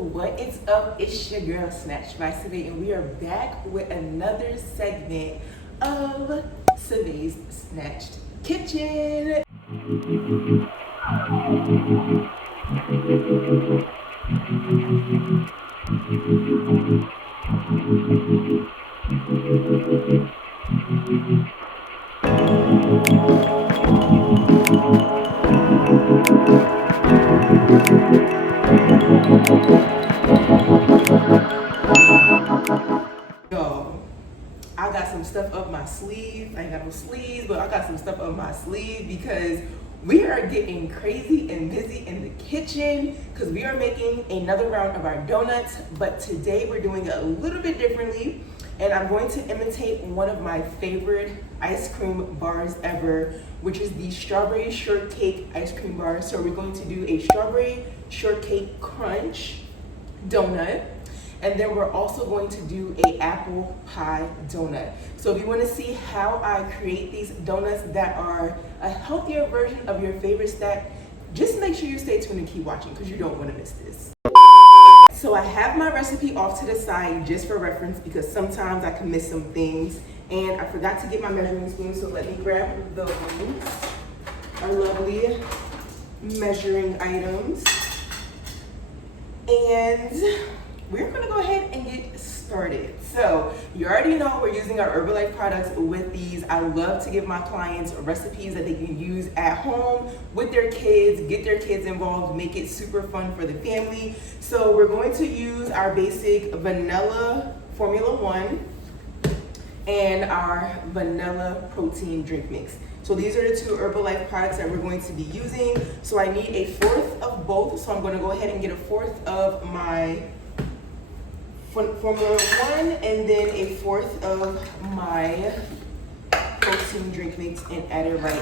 what is up? It's your girl Snatched by Syvae, and we are back with another segment of Syvae's Snatched Kitchen. Yo, I got some stuff up my sleeve. I ain't got no sleeves, but I got some stuff up my sleeve because we are getting crazy and busy in the kitchen because we are making another round of our donuts, but today we're doing it a little bit differently, and I'm going to imitate one of my favorite ice cream bars ever, which is the Strawberry Shortcake ice cream bar. So we're going to do a Strawberry Shortcake Crunch donut, and then we're also going to do a apple pie donut. So if you want to see how I create these donuts that are a healthier version of your favorite snack, just make sure you stay tuned and keep watching because you don't want to miss this. So I have my recipe off to the side just for reference because sometimes I can miss some things, and I forgot to get my measuring spoon, so let me grab those, our lovely measuring items, and we're gonna go ahead and get started. So you already know we're using our Herbalife products with these. I love to give my clients recipes that they can use at home with their kids, get their kids involved, make it super fun for the family. So we're going to use our basic vanilla Formula 1 and our vanilla protein drink mix. So these are the two Herbalife products that we're going to be using. So I need a fourth of both. So I'm gonna go ahead and get a fourth of my Formula 1 and then a fourth of my protein drink mix and add it right in.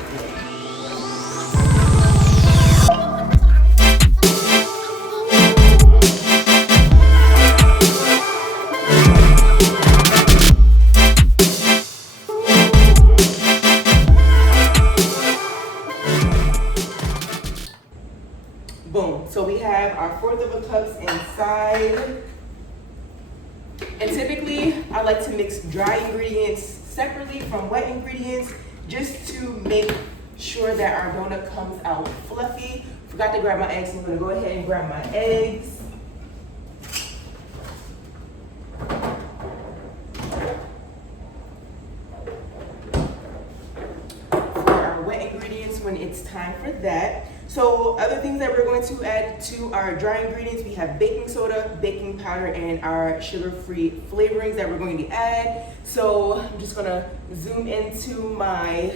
Boom. So we have our fourth of a cups inside. And typically, I like to mix dry ingredients separately from wet ingredients just to make sure that our donut comes out fluffy. Forgot to grab my eggs, so I'm gonna go ahead and grab my eggs. For our wet ingredients when it's time for that. So other things that we're going to add to our dry ingredients, we have baking soda, baking powder, and our sugar-free flavorings that we're going to add. So I'm just gonna zoom into my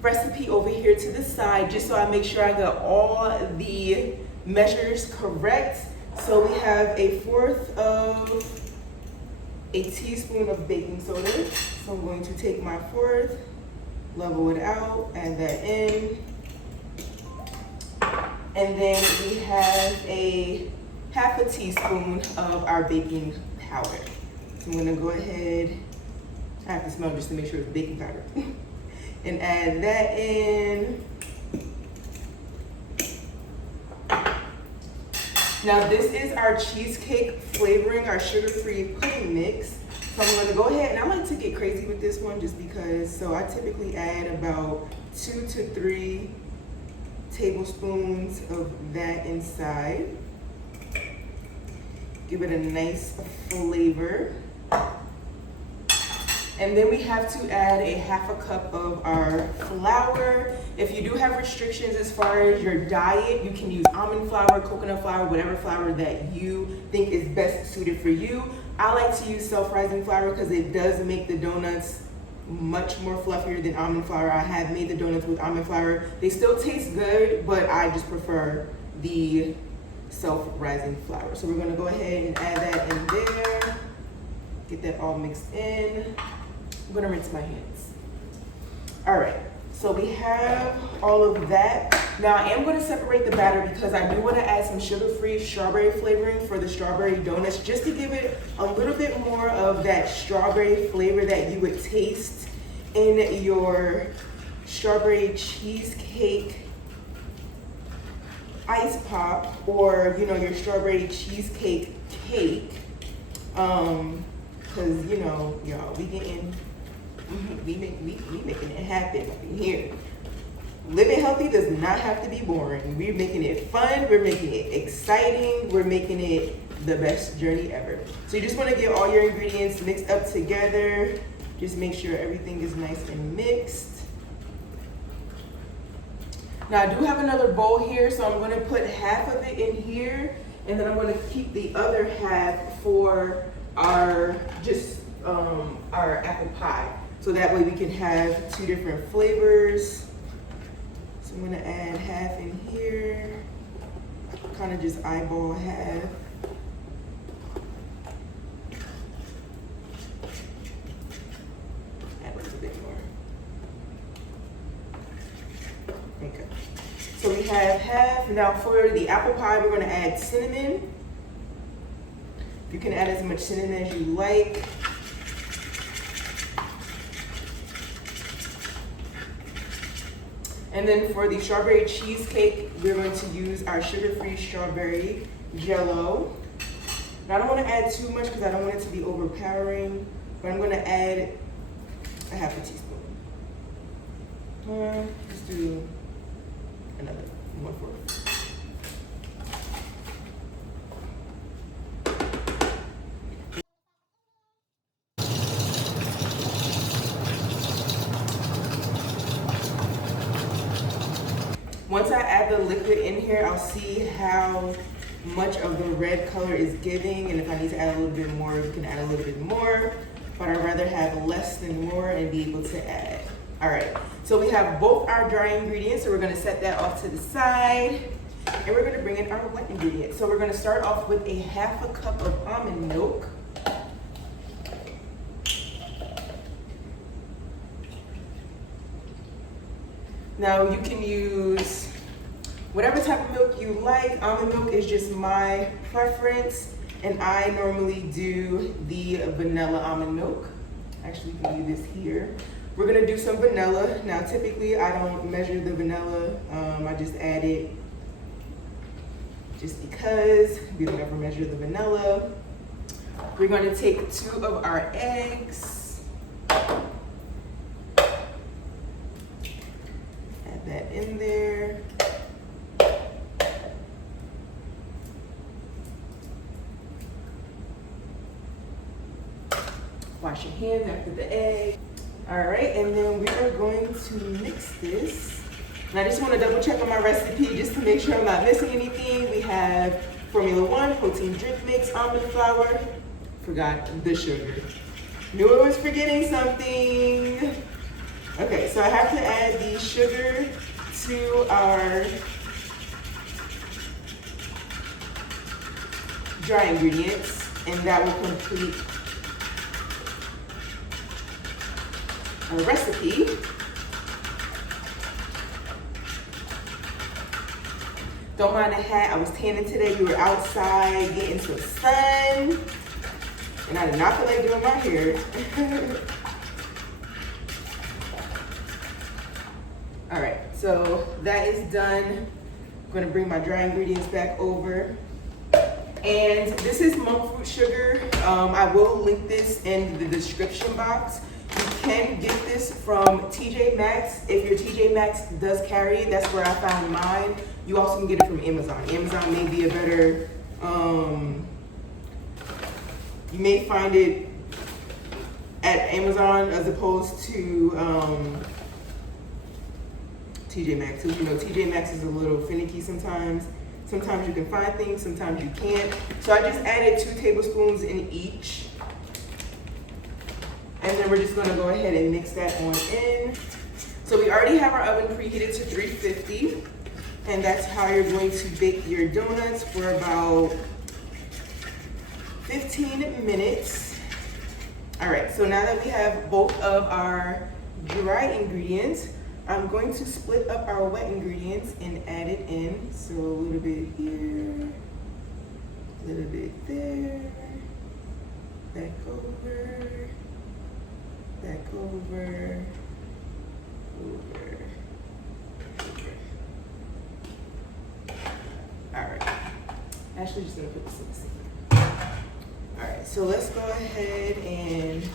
recipe over here to the side just so I make sure I got all the measures correct. So we have a fourth of a teaspoon of baking soda. So I'm going to take my fourth, level it out, add that in. And then we have a half a teaspoon of our baking powder. So I'm gonna go ahead, I have to smell just to make sure it's baking powder. And add that in. Now this is our cheesecake flavoring, our sugar-free pudding mix. So I'm gonna go ahead, and I like to get crazy with this one just because, so I typically add about 2 to 3 tablespoons of that inside. Give it a nice flavor. And then we have to add a half a cup of our flour. If you do have restrictions as far as your diet, you can use almond flour, coconut flour, whatever flour that you think is best suited for you. I like to use self-rising flour because it does make the donuts much more fluffier than almond flour. I have made the donuts with almond flour. They still taste good, but I just prefer the self-rising flour. So we're gonna go ahead and add that in there. Get that all mixed in. I'm gonna rinse my hands. All right, so we have all of that. Now I am gonna separate the batter because I do wanna add some sugar-free strawberry flavoring for the strawberry donuts, just to give it a little bit more of that strawberry flavor that you would taste in your strawberry cheesecake ice pop or, you know, your strawberry cheesecake cake. Cause you know, y'all, we making it happen in here. Living healthy does not have to be boring. We're making it fun, we're making it exciting, we're making it the best journey ever. So you just wanna get all your ingredients mixed up together. Just make sure everything is nice and mixed. Now I do have another bowl here, so I'm gonna put half of it in here, and then I'm gonna keep the other half for our apple pie. So that way we can have 2 different flavors. So I'm gonna add half in here, kind of just eyeball half. Add a little bit more. Okay. So we have half. Now for the apple pie, we're gonna add cinnamon. You can add as much cinnamon as you like. And then for the strawberry cheesecake, we're going to use our sugar-free strawberry jello. Now I don't want to add too much because I don't want it to be overpowering, but I'm going to add a half a teaspoon. Let's do another 1/4. Once I add the liquid in here, I'll see how much of the red color is giving, and if I need to add a little bit more, we can add a little bit more, but I'd rather have less than more and be able to add. All right, so we have both our dry ingredients, so we're gonna set that off to the side, and we're gonna bring in our wet ingredients. So we're gonna start off with a half a cup of almond milk. Now you can use whatever type of milk you like. Almond milk is just my preference, and I normally do the vanilla almond milk. Actually, you can do this here. We're gonna do some vanilla. Now typically I don't measure the vanilla, I just add it just because we don't ever measure the vanilla. We're gonna take 2 of our eggs. That in there. Wash your hands after the egg. All right, and then we are going to mix this. And I just want to double check on my recipe just to make sure I'm not missing anything. We have Formula 1, protein drink mix, almond flour. Forgot the sugar. Knew I was forgetting something. Okay, so I have to add the sugar to our dry ingredients, and that will complete our recipe. Don't mind the hat, I was tanning today. We were outside getting some sun, and I did not feel like doing my hair. All right, so that is done. I'm gonna bring my dry ingredients back over. And this is Monkfruit sugar. I will link this in the description box. You can get this from TJ Maxx. If your TJ Maxx does carry it, that's where I found mine. You also can get it from Amazon. Amazon may be a better, you may find it at Amazon as opposed to TJ Maxx. So, you know, TJ Maxx is a little finicky sometimes. Sometimes you can find things, sometimes you can't. So I just added 2 tablespoons in each. And then we're just gonna go ahead and mix that on in. So we already have our oven preheated to 350. And that's how you're going to bake your donuts for about 15 minutes. All right, so now that we have both of our dry ingredients, I'm going to split up our wet ingredients and add it in. So a little bit here, a little bit there, back over, back over, over. Actually, just gonna put this in the sink. All right, so let's go ahead and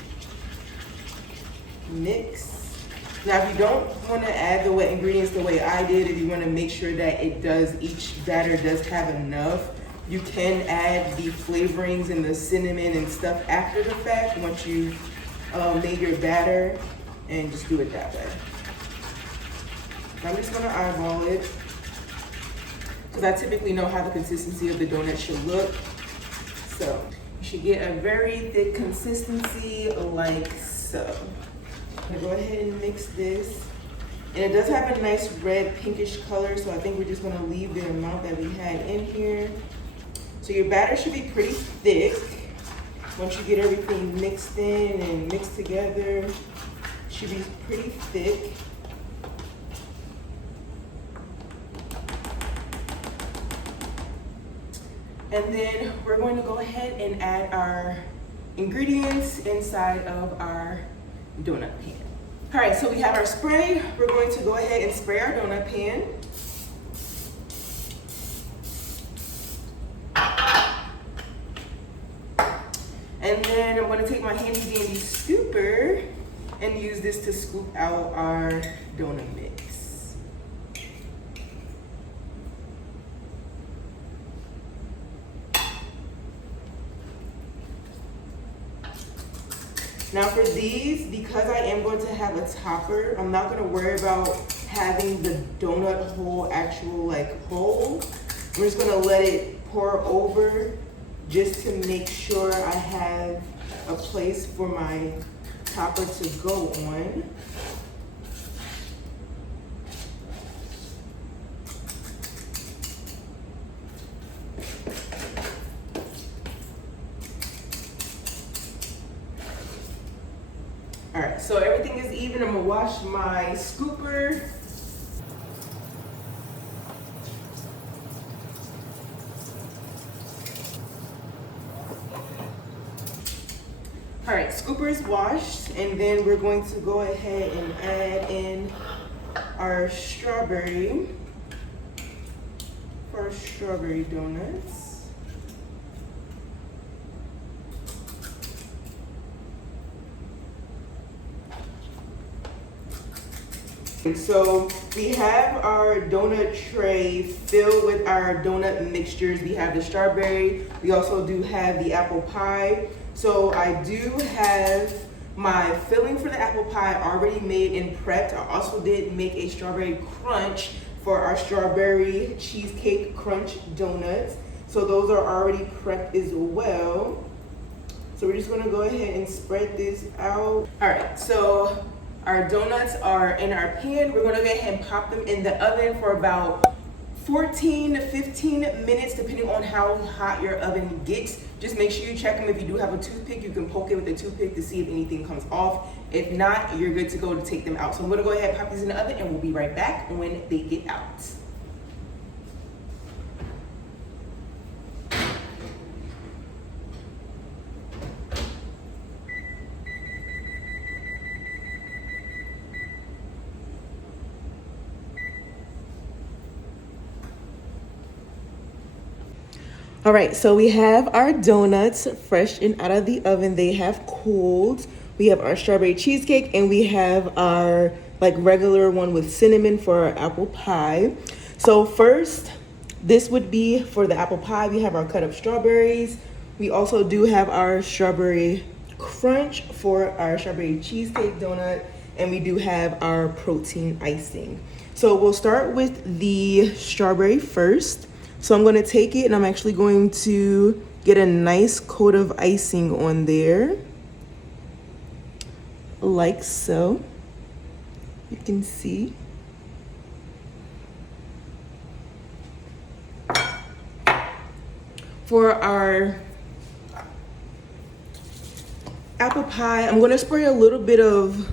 mix. Now, if you don't want to add the wet ingredients the way I did, if you want to make sure that each batter does have enough, you can add the flavorings and the cinnamon and stuff after the fact once you've made your batter, and just do it that way. I'm just going to eyeball it because I typically know how the consistency of the donut should look. So you should get a very thick consistency like so. I'm gonna go ahead and mix this. And it does have a nice red pinkish color, so I think we're just gonna leave the amount that we had in here. So your batter should be pretty thick. Once you get everything mixed in and mixed together, it should be pretty thick. And then we're going to go ahead and add our ingredients inside of our donut pan. All right, so we have our spray. We're going to go ahead and spray our donut pan. And then I'm going to take my handy dandy scooper and use this to scoop out our donut mix. Now for these, because I am going to have a topper, I'm not gonna worry about having the donut hole actual like hole. I'm just gonna let it pour over just to make sure I have a place for my topper to go on. All right, so everything is even. I'm gonna wash my scooper. All right, scooper is washed, and then we're going to go ahead and add in our strawberry for our strawberry donuts. So we have our donut tray filled with our donut mixtures. We have the strawberry. We also do have the apple pie. So I do have my filling for the apple pie already made and prepped. I also did make a strawberry crunch for our strawberry cheesecake crunch donuts. So those are already prepped as well. So we're just gonna go ahead and spread this out. All right, so our donuts are in our pan. We're gonna go ahead and pop them in the oven for about 14 to 15 minutes, depending on how hot your oven gets. Just make sure you check them. If you do have a toothpick, you can poke it with a toothpick to see if anything comes off. If not, you're good to go to take them out. So I'm gonna go ahead and pop these in the oven, and we'll be right back when they get out. All right, so we have our donuts fresh and out of the oven. They have cooled. We have our strawberry cheesecake, and we have our like regular one with cinnamon for our apple pie. So first, this would be for the apple pie. We have our cut up strawberries. We also do have our strawberry crunch for our strawberry cheesecake donut, and we do have our protein icing. So we'll start with the strawberry first. So I'm gonna take it and I'm actually going to get a nice coat of icing on there, like so. You can see. For our apple pie, I'm gonna spray a little bit of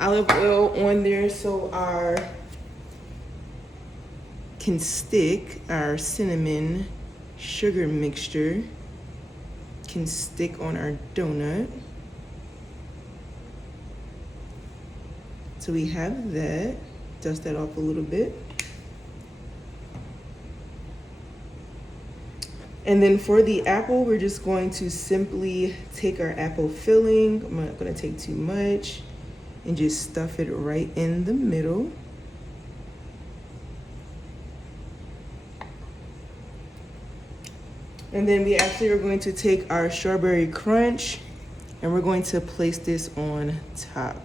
olive oil on there so our can stick, our cinnamon sugar mixture can stick on our donut. So we have that. Dust that off a little bit. And then for the apple, we're just going to simply take our apple filling. I'm not gonna take too much and just stuff it right in the middle. And then we actually are going to take our strawberry crunch and we're going to place this on top.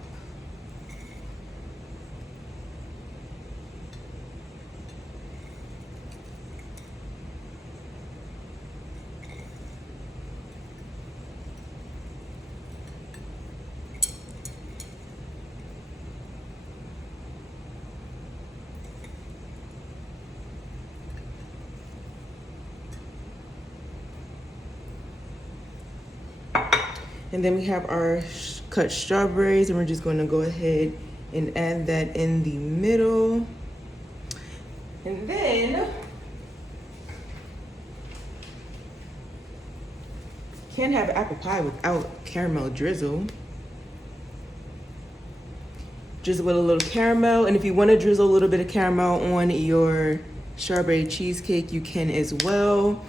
And then we have our cut strawberries and we're just going to go ahead and add that in the middle. And then, can't have apple pie without caramel drizzle. Drizzle with a little caramel, and if you want to drizzle a little bit of caramel on your strawberry cheesecake, you can as well.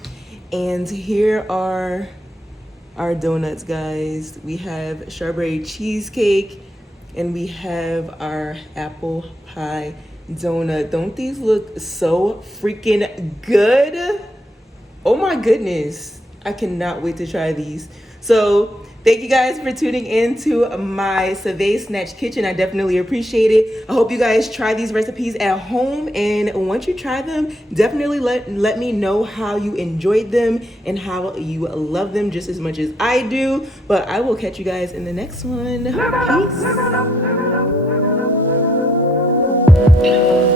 And here are our donuts, guys. We have strawberry cheesecake and we have our apple pie donut. Don't these look so freaking good? Oh my goodness, I cannot wait to try these. So thank you guys for tuning in to my Syvae Snatched kitchen. I definitely appreciate it. I hope you guys try these recipes at home, and once you try them, definitely let me know how you enjoyed them and how you love them just as much as I do. But I will catch you guys in the next one. Peace.